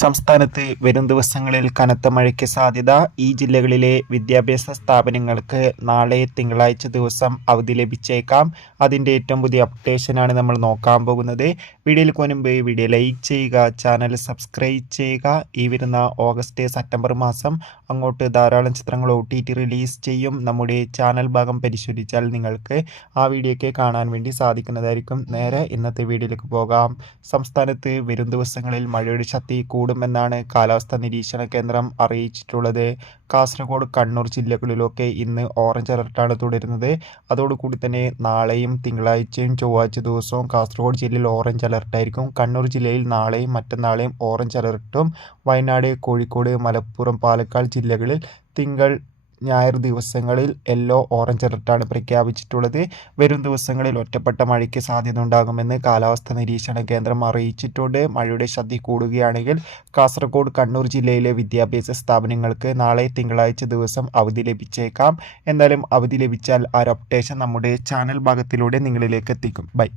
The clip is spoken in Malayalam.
സംസ്ഥാനത്ത് വരും ദിവസങ്ങളിൽ കനത്ത മഴയ്ക്ക് സാധ്യത. ഈ ജില്ലകളിലെ വിദ്യാഭ്യാസ സ്ഥാപനങ്ങൾക്ക് നാളെ തിങ്കളാഴ്ച ദിവസം അവധി ലഭിച്ചേക്കാം. അതിൻ്റെ ഏറ്റവും പുതിയ അപ്ഡേഷനാണ് നമ്മൾ നോക്കാൻ പോകുന്നത്. വീഡിയോയിൽ മുൻപ് വീഡിയോ ലൈക്ക് ചെയ്യുക, ചാനൽ സബ്സ്ക്രൈബ് ചെയ്യുക. ഈ വരുന്ന ഓഗസ്റ്റ് സെപ്റ്റംബർ മാസം അങ്ങോട്ട് ധാരാളം ചിത്രങ്ങൾ OTT റിലീസ് ചെയ്യും. നമ്മുടെ ചാനൽ ഭാഗം പരിശോധിച്ചാൽ നിങ്ങൾക്ക് ആ വീഡിയോയ്ക്ക് കാണാൻ വേണ്ടി സാധിക്കുന്നതായിരിക്കും. നേരെ ഇന്നത്തെ വീഡിയോയിലേക്ക് പോകാം. സംസ്ഥാനത്ത് വരും ദിവസങ്ങളിൽ മഴയുടെ ശക്തി കൂടുമെന്നാണ് കാലാവസ്ഥാ നിരീക്ഷണ കേന്ദ്രം അറിയിച്ചിട്ടുള്ളത്. കാസർഗോഡ്, കണ്ണൂർ ജില്ലകളിലൊക്കെ ഇന്ന് ഓറഞ്ച് അലർട്ടാണ് തുടരുന്നത്. അതോടുകൂടി തന്നെ നാളെയും തിങ്കളാഴ്ചയും ചൊവ്വാഴ്ച ദിവസവും കാസർഗോഡ് ജില്ലയിൽ ഓറഞ്ച് അലർട്ടായിരിക്കും. കണ്ണൂർ ജില്ലയിൽ നാളെയും മറ്റന്നാളെയും ഓറഞ്ച് അലർട്ടും, വയനാട്, കോഴിക്കോട്, മലപ്പുറം, പാലക്കാട് ജില്ലകളിൽ തിങ്കൾ, ഞായർ ദിവസങ്ങളിൽ ഓറഞ്ച് അലർട്ടാണ് പ്രഖ്യാപിച്ചിട്ടുള്ളത്. വരും ദിവസങ്ങളിൽ ഒറ്റപ്പെട്ട മഴയ്ക്ക് സാധ്യത ഉണ്ടാകുമെന്ന് കാലാവസ്ഥാ നിരീക്ഷണ കേന്ദ്രം അറിയിച്ചിട്ടുണ്ട്. മഴയുടെ ശക്തി കൂടുകയാണെങ്കിൽ കാസർഗോഡ്, കണ്ണൂർ ജില്ലയിലെ വിദ്യാഭ്യാസ സ്ഥാപനങ്ങൾക്ക് നാളെ തിങ്കളാഴ്ച ദിവസം അവധി ലഭിച്ചേക്കാം. എന്തായാലും അവധി ലഭിച്ചാൽ ആ ഒരു അപ്ഡേഷൻ നമ്മുടെ ചാനൽ ഭാഗത്തിലൂടെ നിങ്ങളിലേക്ക് എത്തിക്കും. ബൈ.